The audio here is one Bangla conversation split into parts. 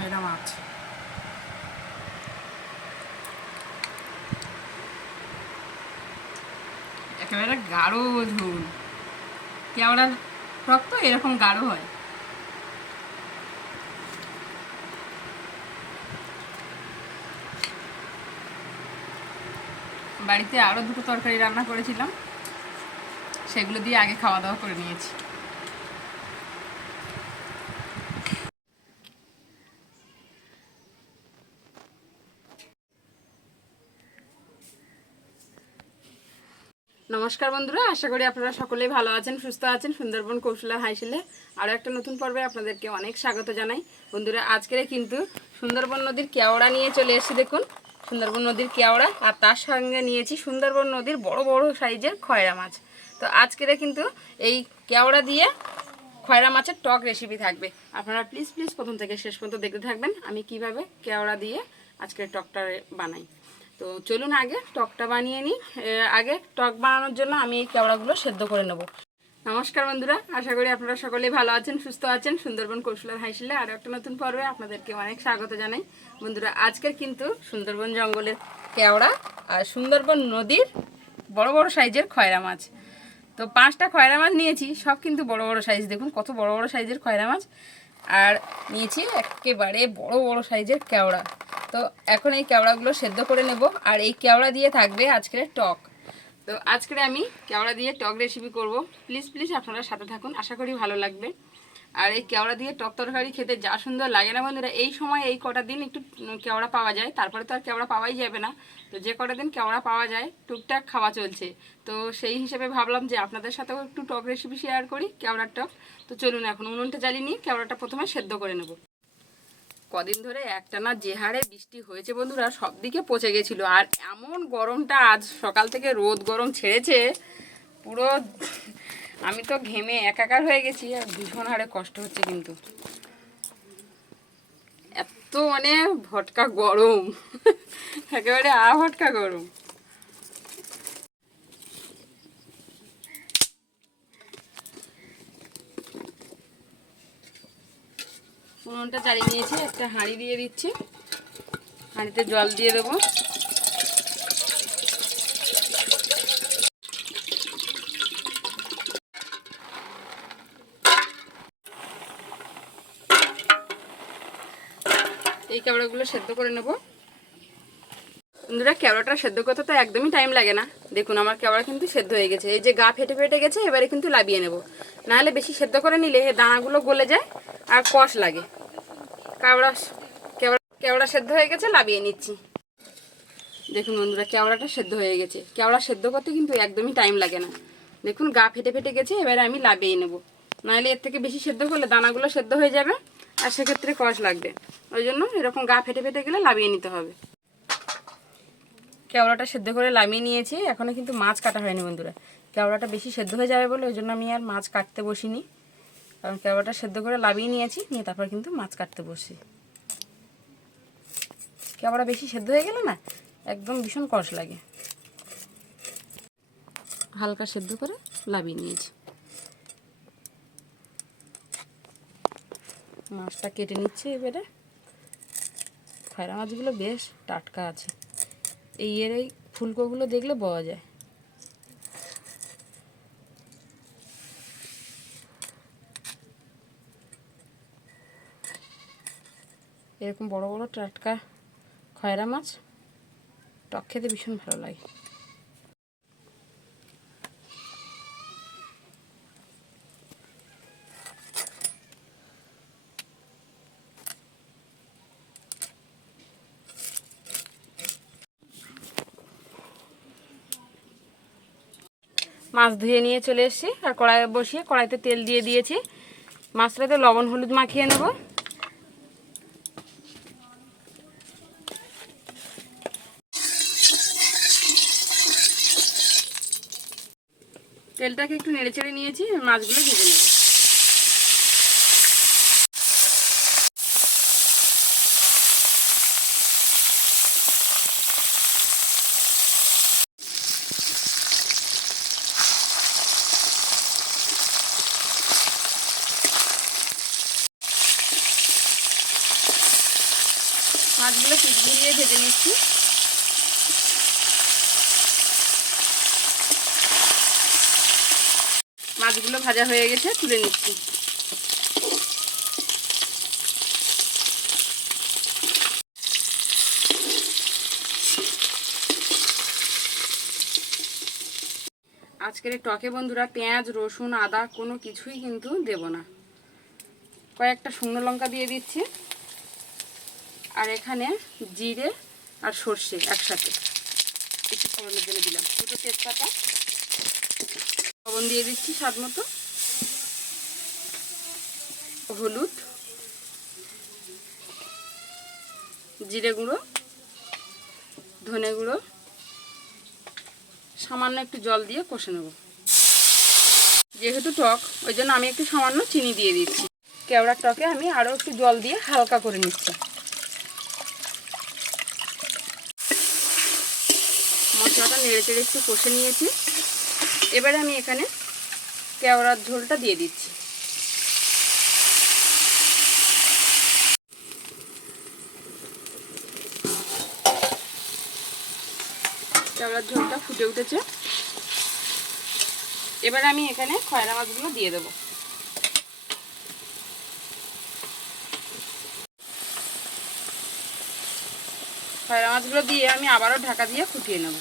খয়রা মাছ। একেবারে গাঢ় ঝোল। কেওড়ার টক তো এরকম গাঢ় হয়। বাড়িতে আরও দুটো তরকারি রান্না করেছিলাম, সেগুলো দিয়ে আগে খাওয়া দাওয়া করে নিয়েছি। নমস্কার বন্ধুরা, আশা করি আপনারা সকলেই ভালো আছেন, সুস্থ আছেন। সুন্দরবন কৌশলার হাইসেলে আরও একটা নতুন পর্বে আপনাদেরকে অনেক স্বাগত জানাই। বন্ধুরা, আজকের কিন্তু সুন্দরবন নদীর কেওড়া নিয়ে চলে এসেছি। দেখুন, সুন্দরবন নদীর কেওড়া, আর তার সঙ্গে নিয়েছি সুন্দরবন নদীর বড় বড় সাইজের খয়রা মাছ। তো আজকের কিন্তু এই কেওড়া দিয়ে খয়রা মাছের টক রেসিপি থাকবে। আপনারা প্লিজ প্লিজ প্রথম থেকে শেষ পর্যন্ত দেখতে থাকবেন আমি কিভাবে কেওড়া দিয়ে আজকের টকটা বানাই। তো চলুন আগে টকটা বানিয়ে নিই। আগে টক বানানোর জন্য আমি এই কেওড়াগুলো সেদ্ধ করে নেব। নমস্কার বন্ধুরা, আশা করি আপনারা সকলেই ভালো আছেন, সুস্থ আছেন। সুন্দরবন কৌশলার হাইসেলে আরও একটা নতুন পর্বে আপনাদেরকে অনেক স্বাগত জানাই। বন্ধুরা, আজকের কিন্তু সুন্দরবন জঙ্গলের কেওড়া আর সুন্দরবন নদীর বড় বড় সাইজের খয়রা মাছ। তো 5টা খয়রা মাছ নিয়েছি, সব কিন্তু বড় বড় সাইজ। দেখুন কত বড় বড় সাইজের খয়রা মাছ। আর নিয়েছি একেবারে বড় বড় সাইজের কেওড়া। তো এখন এই কেওড়াগুলো সেদ্ধ করে নেব, আর এই কেওড়া দিয়ে থাকবে আজকের টক। তো আজকে আমি কেওড়া দিয়ে টক রেসিপি করব। প্লিজ প্লিজ আপনারা সাথে থাকুন, আশা করি ভালো লাগবে। আর এই কেওড়া দিয়ে টক তরকারি খেতে যা সুন্দর লাগে না বন্ধুরা। এই সময় এই কটা দিন একটু কেওড়া পাওয়া যায়, তারপরে তো আর কেওড়া পাওয়াই যাবে না। তো যে কটা দিন কেওড়া পাওয়া যায় টুকটাক খাওয়া চলছে। তো সেই হিসেবে ভাবলাম যে আপনাদের সাথেও একটু টক রেসিপি শেয়ার করি, কেওড়ার টক। তো চলুন এখন উনুনটা জ্বালিয়ে নিয়ে কেওড়াটা প্রথমে সেদ্ধ করে নেব। কদিন ধরে একটানা যে হারে বৃষ্টি হয়েছে বন্ধুরা, সব দিকে পচে গেছিলো। আর এমন গরমটা, আজ সকাল থেকে রোদ গরম ছেড়েছে পুরো। আমি তো ঘেমে একাকার হয়ে গেছি, আর ভীষণ হারে কষ্ট হচ্ছে। কিন্তু এত মানে ভটকা গরম, একেবারে ভটকা গরম। উনুনটা জ্বালিয়ে নিয়েছি, একটা হাঁড়ি দিয়ে দিচ্ছি। হাঁড়িতে জল দিয়ে দেবো। এই কেওড়াগুলো সেদ্ধ করে নেব। বন্ধুরা, কেওড়াটা সেদ্ধ করতে তো একদমই টাইম লাগে না। দেখুন আমার কেওড়া কিন্তু সেদ্ধ হয়ে গেছে, এই যে গা ফেটে ফেটে গেছে। এবারে কিন্তু লাবিয়ে নেব, নাহলে বেশি সেদ্ধ করে নিলে দানাগুলো গলে যায় আর কষ লাগে। কেওড়া কেওড়া কেওড়া সেদ্ধ হয়ে গেছে, লাবিয়ে নিচ্ছি। দেখুন বন্ধুরা, কেওড়াটা সেদ্ধ হয়ে গেছে। কেওড়া সেদ্ধ করতে কিন্তু একদমই টাইম লাগে না। দেখুন গা ফেটে ফেটে গেছে, এবারে আমি লাবিয়ে নেব, নাহলে এর থেকে বেশি সেদ্ধ করলে দানাগুলো সেদ্ধ হয়ে যাবে আর সেক্ষেত্রে কষ লাগবে। ওই জন্য এরকম গা ফেটে ফেটে গেলে লাবিয়ে নিতে হবে। কেওড়াটা সেদ্ধ করে নামিয়ে নিয়েছি। এখনও কিন্তু মাছ কাটা হয়নি বন্ধুরা। কেওড়াটা বেশি সেদ্ধ হয়ে যাবে বলে ওই জন্য আমি আর মাছ কাটতে বসিনি, কারণ কেওড়াটা সেদ্ধ করে নামিয়ে নিয়েছি, নিয়ে তারপর কিন্তু মাছ কাটতে বসি। কেওড়া বেশি সেদ্ধ হয়ে গেলে না একদম ভীষণ কষ লাগে। হালকা সেদ্ধ করে নামিয়ে নিয়েছি। মাছটা কেটে নিচ্ছে এবারে। খয়রা মাছগুলো বেশ টাটকা আছে, এই ফুলকোগুলো দেখলে পাওয়া যায়। এরকম বড় বড় টাটকা খয়রা মাছ টক খেতে ভীষণ ভালো লাগে। মাছ ধুয়ে নিয়ে চলে এসেছি, আর কড়াই বসিয়ে কড়াইতে তেল দিয়ে দিয়েছি। মাছটাতে লবণ হলুদ মাখিয়ে নেব। তেলটাকে একটু নেড়ে চেড়ে নিয়েছি, মাছগুলো ভেজে নেব। মাছগুলো পিঠ ঘুরিয়ে ভেজে নিচ্ছি। মাছগুলো ভাজা হয়ে গেছে, তুলে নিচ্ছি। আজকের টকে বন্ধুরা পেঁয়াজ রসুন আদা কোনো কিছুই কিন্তু দেব না। কয়েকটা শুকনো লঙ্কা দিয়ে দিচ্ছি, আর এখানে জিরে আর সর্ষে একসাথে একটু ফোড়নের জন্য দিলাম, দুটো তেজপাতা, লবণ দিয়ে দিচ্ছি স্বাদ মতো, হলুদ, জিরে গুঁড়ো, ধনে গুঁড়ো, সামান্য একটু জল দিয়ে কষে নেব। যেহেতু টক ওই জন্য আমি একটু সামান্য চিনি দিয়ে দিচ্ছি। কেওড়ার টকে আমি আরও একটু জল দিয়ে হালকা করে নিচ্ছি। মশলাটা নেড়ে চেড়ে একটু কষে নিয়েছি। এবারে আমি এখানে কেওড়ার ঝোলটা দিয়ে দিচ্ছি। কেওড়ার ঝোলটা ফুটে উঠেছে। এবারে আমি এখানে খয়রা মাছগুলো দিয়ে দেবো। খয়রা মাছগুলো দিয়ে আমি আবারও ঢাকা দিয়ে ফুটিয়ে নেব।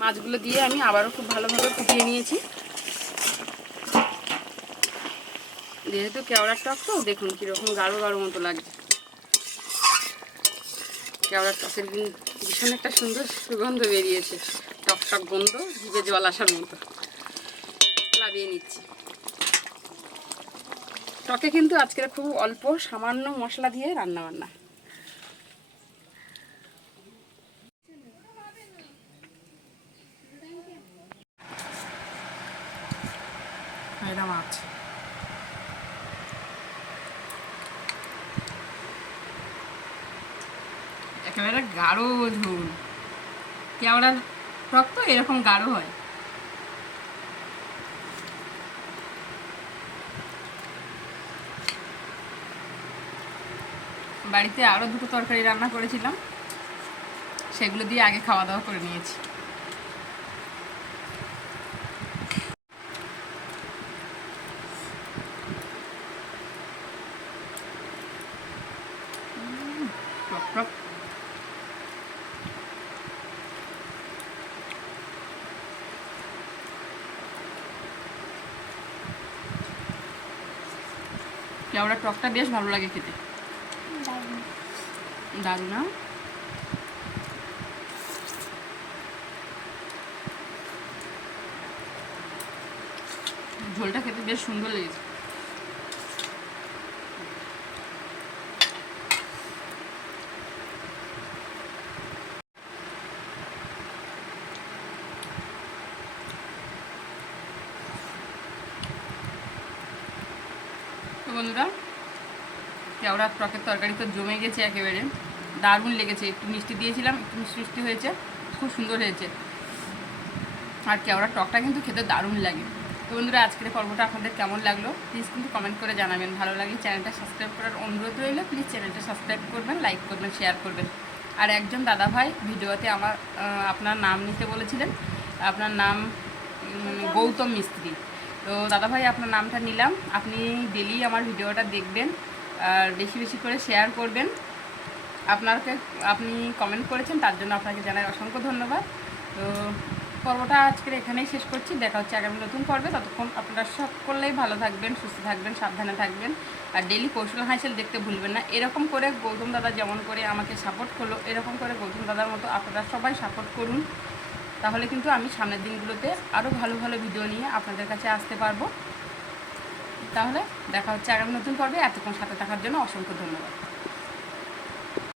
মাছগুলো দিয়ে আমি আবারও খুব ভালোভাবে ফুটিয়ে নিয়েছি। যেহেতু কেওড়ার টক তো দেখুন কীরকম গাঢ় গাঢ় মতো লাগছে। কেওড়ার টকের ভীষণ একটা সুন্দর সুগন্ধ বেরিয়েছে, টক টক গন্ধ, জিভে জল আসার মতো। লাভিয়ে নিচ্ছি। টকে কিন্তু আজকের খুব অল্প সামান্য মশলা দিয়ে রান্না বান্না। খয়রা মাছ একেবারে গাঢ় ঝোল। কেওড়ার টক তো এরকম গাঢ় হয়। বাড়িতে আরও দুটো তরকারি রান্না করেছিলাম, সেগুলো দিয়ে আগে খাওয়া দাওয়া করে নিয়েছি। টক টক কেওড়ার টকটা বেশ ভালো লাগে খেতে, দারুণ না? ঝোলটা খেতে বেশ সুন্দর লেগেছে। তো বন্ধুরা কেওড়ার টকের তরকারি তো জমে গেছে, একেবারে দারুণ লেগেছে। একটু মিষ্টি দিয়েছিলাম, একটু মিষ্টি মিষ্টি হয়েছে, খুব সুন্দর হয়েছে। আর কেওড়ার টকটা কিন্তু খেতে দারুণ লাগে। তো বন্ধুরা আজকের পর্বটা আপনাদের কেমন লাগলো প্লিজ কিন্তু কমেন্ট করে জানাবেন। ভালো লাগলে চ্যানেলটা সাবস্ক্রাইব করার অনুরোধ রইল। প্লিজ চ্যানেলটা সাবস্ক্রাইব করবেন, লাইক করবেন, শেয়ার করবেন। আর একজন দাদাভাই ভিডিওতে আপনার নাম নিতে বলেছিলেন, আপনার নাম গৌতম মিস্ত্রি। তো দাদাভাই আপনার নামটা নিলাম। আপনি ডেলি আমার ভিডিওটা দেখবেন আর বেশি বেশি করে শেয়ার করবেন। আপনি কমেন্ট করেছেন, তার জন্য আপনাকে জানাই অসংখ্য ধন্যবাদ। তো পর্বটা আজকের এখানেই শেষ করছি। দেখা হচ্ছে আগামী নতুন পর্বে। ততক্ষণ আপনারা সকলেই ভালো থাকবেন, সুস্থ থাকবেন, সাবধানে থাকবেন। আর ডেলি কৌশল হাসিল দেখতে ভুলবেন না। এরকম করে গৌতম দাদা যেমন করে আমাকে সাপোর্ট করলো, এরকম করে গৌতম দাদার মতো আপনারা সবাই সাপোর্ট করুন। তাহলে কিন্তু আমি সামনের দিনগুলোতে আরও ভালো ভালো ভিডিও নিয়ে আপনাদের কাছে আসতে পারবো। তাহলে দেখা হচ্ছে আগামী নতুন পর্বে। এতক্ষণ সাথে থাকার জন্য অসংখ্য ধন্যবাদ।